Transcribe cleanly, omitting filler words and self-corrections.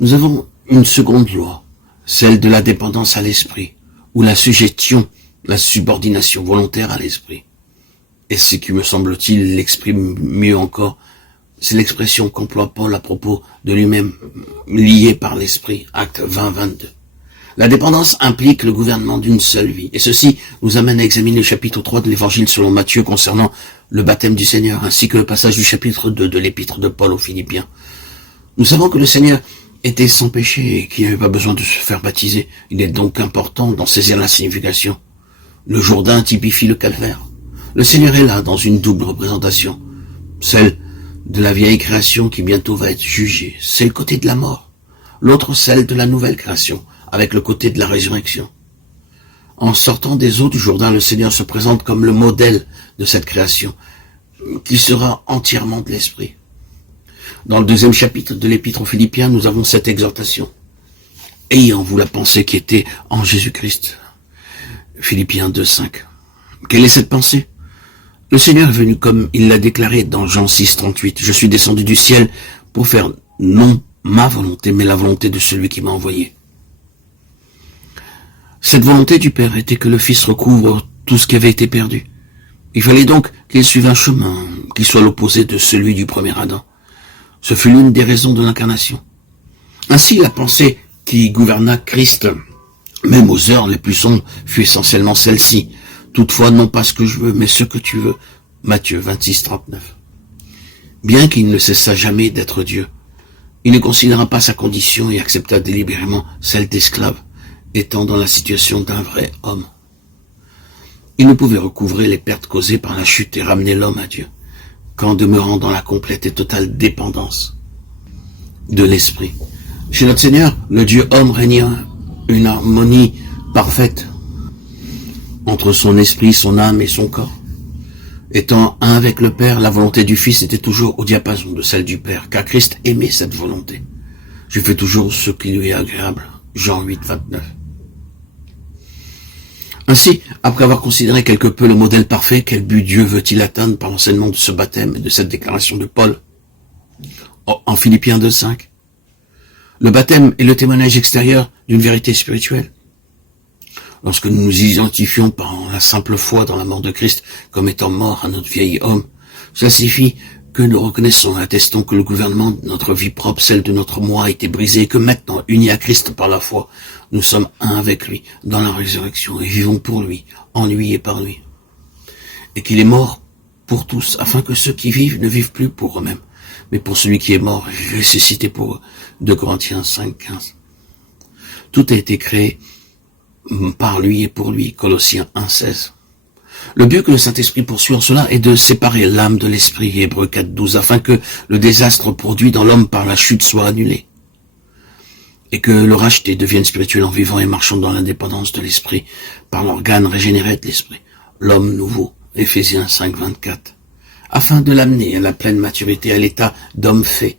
Nous avons une seconde loi, celle de la dépendance à l'esprit, ou la sujétion, la subordination volontaire à l'esprit. Et ce qui me semble-t-il l'exprime mieux encore, c'est l'expression qu'emploie Paul à propos de lui-même, lié par l'esprit, acte 20-22. La dépendance implique le gouvernement d'une seule vie, et ceci nous amène à examiner le chapitre 3 de l'évangile selon Matthieu concernant le baptême du Seigneur, ainsi que le passage du chapitre 2 de l'épître de Paul aux Philippiens. Nous savons que le Seigneur était sans péché et qu'il n'avait pas besoin de se faire baptiser. Il est donc important d'en saisir la signification. Le Jourdain typifie le calvaire. Le Seigneur est là dans une double représentation, celle de la vieille création qui bientôt va être jugée, c'est le côté de la mort, l'autre celle de la nouvelle création, avec le côté de la résurrection. En sortant des eaux du Jourdain, le Seigneur se présente comme le modèle de cette création, qui sera entièrement de l'esprit. Dans le 2e chapitre de l'épître aux Philippiens, nous avons cette exhortation. Ayant vous la pensée qui était en Jésus-Christ. Philippiens 2,5. Quelle est cette pensée? Le Seigneur est venu comme il l'a déclaré dans Jean 6,38. Je suis descendu du ciel pour faire non ma volonté, mais la volonté de celui qui m'a envoyé. Cette volonté du Père était que le Fils recouvre tout ce qui avait été perdu. Il fallait donc qu'il suive un chemin qui soit l'opposé de celui du premier Adam. Ce fut l'une des raisons de l'incarnation. Ainsi, la pensée qui gouverna Christ, même aux heures les plus sombres, fut essentiellement celle-ci. Toutefois, non pas ce que je veux, mais ce que tu veux. Matthieu 26,39. Bien qu'il ne cessa jamais d'être Dieu, il ne considéra pas sa condition et accepta délibérément celle d'esclave, étant dans la situation d'un vrai homme. Il ne pouvait recouvrer les pertes causées par la chute et ramener l'homme à Dieu, qu'en demeurant dans la complète et totale dépendance de l'esprit. Chez notre Seigneur, le Dieu homme régnait une harmonie parfaite entre son esprit, son âme et son corps. Étant un avec le Père, la volonté du Fils était toujours au diapason de celle du Père, car Christ aimait cette volonté. Je fais toujours ce qui lui est agréable. Jean 8,29. Ainsi, après avoir considéré quelque peu le modèle parfait, quel but Dieu veut-il atteindre par l'enseignement de ce baptême et de cette déclaration de Paul en Philippiens 2,5? Le baptême est le témoignage extérieur d'une vérité spirituelle. Lorsque nous nous identifions par la simple foi dans la mort de Christ comme étant mort à notre vieil homme, cela signifie que nous reconnaissons et attestons que le gouvernement de notre vie propre, celle de notre moi, a été brisé et que maintenant, unis à Christ par la foi, nous sommes un avec lui dans la résurrection et vivons pour lui, en lui et par lui. Et qu'il est mort pour tous, afin que ceux qui vivent ne vivent plus pour eux-mêmes, mais pour celui qui est mort et ressuscité pour eux. 2 Corinthiens 5,15. Tout a été créé par lui et pour lui. Colossiens 1,16. Le but que le Saint-Esprit poursuit en cela est de séparer l'âme de l'esprit, Hébreux 4,12, afin que le désastre produit dans l'homme par la chute soit annulé, et que le racheté devienne spirituel en vivant et marchant dans l'indépendance de l'esprit, par l'organe régénéré de l'esprit, l'homme nouveau, Éphésiens 5,24, afin de l'amener à la pleine maturité, à l'état d'homme fait,